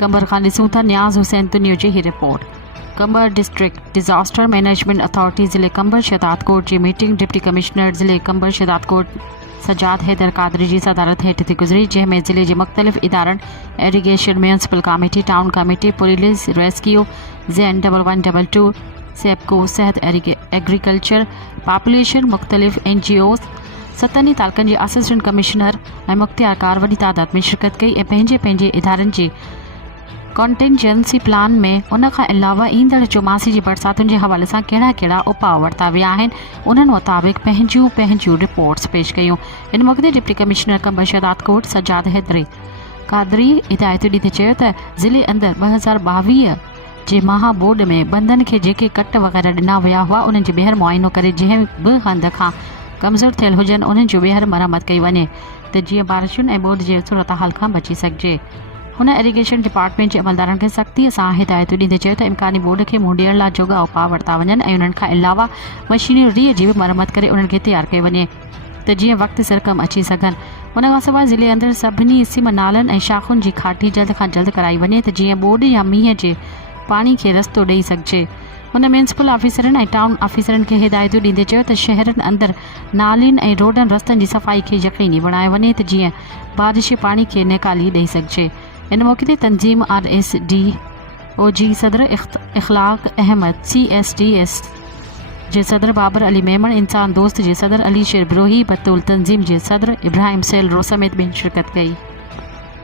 कंबर खान ॾिसूं था न्याज़ हुसैन तुनियो जी ही रिपोर्ट। कंबर डिस्ट्रिक्ट डिज़ास्टर मैनेजमेंट अथॉरिटी ज़िले कंबर शहदादकोट जी मीटिंग डिप्टी कमिश्नर ज़िले कंबर शहदादकोट सजाद हैदर कादरी जी सदारत हेठि थी गुज़री, जंहिंमें ज़िले जे मुख़्तलिफ़ इदारनि irrigation municipal committee town committee police rescue ज़ैन 1112 सेप्को सेहत एग्रीकल्चर पॉपुलेशन मुख़्तलिफ़ NGOs सतनी तालकनि जे असिस्टेंट कमिश्नर ऐं मुख्तियारकार वॾी तादाद में शिरकत कई ऐं पंहिंजे इदारनि जे कॉन्टिंजेंसी प्लान में उन खां अलावा ईंदड़ चौमासी जी बरसातुनि जे हवाले सां कहिड़ा उपाउ वरिता विया आहिनि, उन्हनि मुताबिक़ पंहिंजूं रिपोर्ट्स पेश कयूं। इन मौक़े डिप्टी कमिश्नर कंबर शहदादकोट सजाद हैदर कादरी हिदायतूं ॾींदे चयो त ज़िले अंदरि 2022 जे महा बोर्ड में बंदनि खे जेके कट वग़ैरह ॾिना विया हुआ उन्हनि जो ॿीहर मुआइनो करे जंहिं बि हंध खां कमज़ोर थियल हुजनि उन्हनि जो ॿीहर मरम्मत कई वञे त जीअं बारिशुनि ऐं ॿोॾि जे सूरत हाल खां बची सघिजे। हुन इरीगेशन डिपार्टमेंट जे अमलदारनि खे सख़्तीअ सां हिदायतूं ॾींदे चयो त इम्कानी बोर्ड खे मुंहुं ॾियण लाइ जोगा उपाउ वरिता वञनि ऐं उन्हनि खां अलावा मशीनरीअ जी बि मरम्मत करे उन्हनि खे तयारु कई वञे त जीअं वक़्ति सिर कमु अची सघनि। उन खां सवाइ ज़िले अंदरि सभिनी सिम नालनि ऐं शाख़ुनि जी खाटी जल्द खां जल्द कराई वञे त जीअं ॿोॾि या मींहं जे पाणी खे रस्तो ॾेई सघिजे। हुन म्यूनसिपल ऑफिसरनि ऐं टाउन ऑफिसरनि खे हिदायतूं ॾींदे चयो त शहरनि अंदरि नालियुनि ऐं रोडनि रस्तनि जी सफ़ाई खे यक़ीनी बणाए वञे त जीअं बारिश पाणी खे निकाली ॾेई सघिजे। इन मौक़े ते तंज़ीम RSDO जी सदर इख़लाक़ अहमद, CSDS जे सदर बाबर अली मेमण, इंसान दोस्त जे सदर अली शेर बिरोही, बतूल तंज़ीम जे सदर इब्राहिम सेलरो समेत ॿियनि शिरकत कई।